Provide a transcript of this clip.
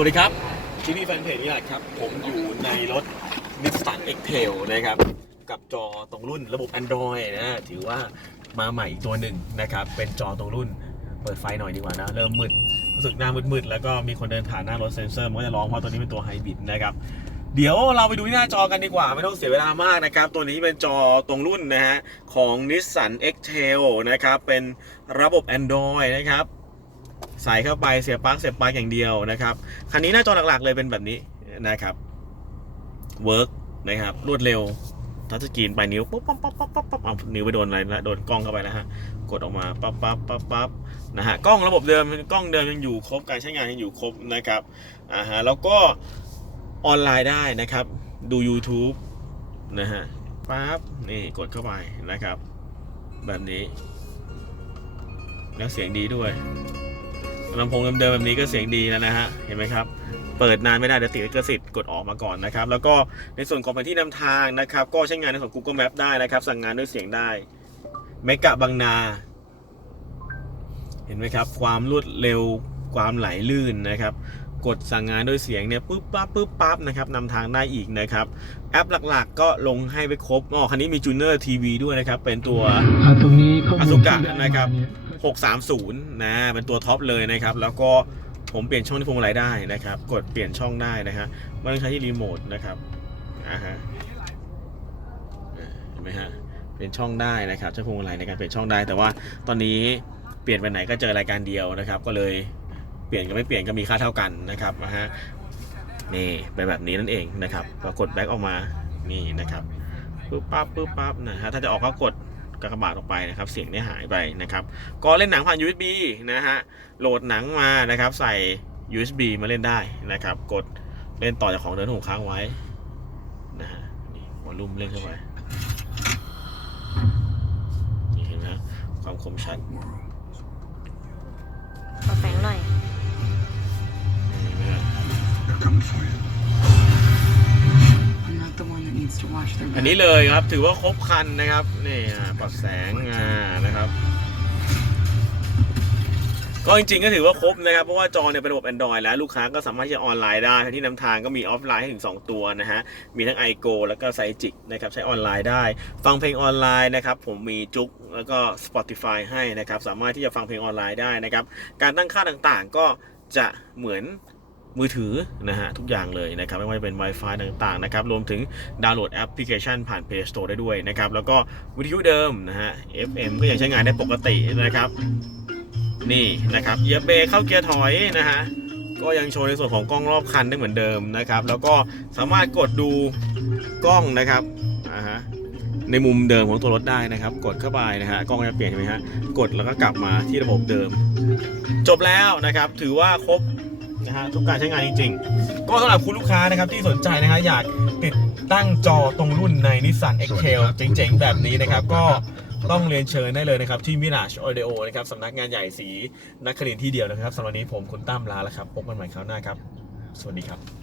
สวัสดีครับที่พี่แฟนเพจนี่แหละครับ ผมอยู่ในรถ Nissan X-Trail นะครับ กับจอตรงรุ่นระบบ Android นะ ถือว่ามาใหม่อีกตัวหนึ่งนะครับ เป็นจอตรงรุ่นเปิดไฟหน่อยดีกว่านะ เริ่มมืด รู้สึกหน้ามืดๆ แล้วก็มีคนเดินผ่านหน้ารถเซนเซอร์มันก็จะร้องเพราะตัวนี้เป็นตัวไฮบริดนะครับ เดี๋ยวเราไปดูที่หน้าจอกันดีกว่า ไม่ต้องเสียเวลามากนะครับ ตัวนี้เป็นจอตรงรุ่นนะฮะของ Nissan X-Trail นะครับ เป็นระบบ Android นะครับ ส่เข้าไปเสียบปลั๊กเสียบปลั๊กอย่างเดียวนะครับ คันนี้หน้าจอหลักๆเลยเป็นแบบนี้นะครับเวิร์กนะครับรวดเร็วทัชสกรีนไปนิ้วปุ๊บปั๊บปั๊บปั๊บปั๊บปั๊บเอานิ้วไปโดนอะไรนะโดนกล้องเข้าไปนะฮะกดออกมาปั๊บปั๊บปั๊บปั๊บนะฮะกล้องระบบเดิมกล้องเดิมยังอยู่ครบการใช้งานยังอยู่ครบนะครับอ่าฮะแล้วก็ออนไลน์ได้นะครับ ดู YouTube นะฮะปั๊บนี่กดเข้าไปนะครับ แบบนี้ แล้วเสียงดีด้วย ลำโพงเดิมๆแบบนี้ก็เสียงดีแล้วนะฮะ เห็นไหมครับ เปิดนานไม่ได้เดี๋ยวติดลิขสิทธิ์กดออกมาก่อนนะครับ แล้วก็ในส่วนของแผนที่นำทางนะครับ ก็ใช้งานในส่วน Google Map ได้นะครับ สั่งงานด้วยเสียงได้เมกะบางนา เห็นไหมครับ ความรวดเร็วความไหลลื่นนะครับ กดสั่งงานด้วยเสียงเนี่ยปุ๊บปั๊บปุ๊บปั๊บนะครับนำทางได้อีกนะครับ แอปหลักๆ ก็ลงให้ไปครบอ๋อคันนี้มีจูเนอร์ทีวีด้วยนะครับ เป็นตัวอ่าตรงนี้ข้อมูลอสุกะที่ได้มานะครับเย630นะเป็นตัวท็อปเลยนะครับ แล้วก็ผมเปลี่ยนช่องที่พวงมาลัยได้นะครับ กดเปลี่ยนช่องได้นะฮะไม่ต้องใช้ที่รีโมทนะครับอ่าฮะอ่าเห็นไหมฮะเปลี่ยนช่องได้นะครับใช้พวงมาลัยในการเปลี่ยนช่องได้แต่ว่าตอนนี้เปลี่ยนไปไหนก็เจอรายการเดียวนะครับ ก็เลย เปลี่ยนกับไม่เปลี่ยนก็มีค่าเท่ากันนะครับนะฮะนี่ไปแบบนี้นั่นเองนะครับพอกดแบ็กออกมานี่นะครับปึ๊บปั๊บปึ๊บปั๊บนะฮะถ้าจะออกก็กดกากบาทออกไปนะครับเสียงเนี่ยหายไปนะครับก็เล่นหนังผ่าน USB นะฮะโหลดหนังมานะครับ ใส่ USB มาเล่นได้นะครับ กดเล่นต่อจากของเดินหงค้างไว้นะฮะนี่วอลลุ่มเล่นเข้าไปนี่เห็นไหมความคมชัดขอแฝงหน่อย coming for you. I'm not the one that needs to watch their อัน back. นี้เลยครับถือว่าครบคันนะครับนี่อะปรับแสงอ่านะครับ ก็จริงๆก็ถือว่าครบนะครับ เพราะว่าจอเนี่ยเป็นระบบ Android แล้วลูกค้าก็สามารถที่จะออนไลน์ได้ทั้งที่นำทางก็มีออฟไลน์ให้ถึง 2 ตัวนะฮะ มีทั้ง iGo แล้วก็ s i g i c นะครับใช้ออนไลน์ได้ ฟังเพลงออนไลน์นะครับ ผมมีจุกแล้วก็ Spotify ให้นะครับ สามารถที่จะฟังเพลงออนไลน์ได้นะครับ การตั้งค่าต่างๆก็จะเหมือน มือถือนะฮะทุกอย่างเลยนะครับไม่ว่าจะเป็น Wi-Fi ต่างๆนะครับรวมถึงดาวน์โหลดแอปพลิเคชันผ่าน Play Store ได้ด้วยนะครับแล้วก็วิทยุเดิมนะฮะ FM ก็ยังใช้งานได้ปกตินะครับนี่นะครับเหยียบเบรกเข้าเกียร์ถอยนะฮะก็ยังโชว์ในส่วนของกล้องรอบคันได้เหมือนเดิมนะครับ แล้วก็สามารถกดดูกล้องนะครับอ่าฮะในมุมเดิมของตัวรถได้นะครับ กดเข้าไปนะฮะกล้องจะเปลี่ยนใช่ไหมฮะกดแล้วก็กลับมาที่ระบบเดิม จบแล้วนะครับ ถือว่าครบ นะฮะทุกการใช้งานจริง ๆ ก็สำหรับคุณลูกค้านะครับที่สนใจนะฮะอยากติดตั้งจอตรงรุ่นใน Nissan X-Trail เจ๋งๆ แบบนี้นะครับ ก็ต้องเรียนเชิญได้เลยนะครับ ที่ Mirage Audio นะครับสำนักงานใหญ่สีนครินที่เดียวนะครับสำหรับวันนี้ผมคุณตั้มลาแล้วครับพบกันใหม่คราวหน้าครับ สวัสดีครับ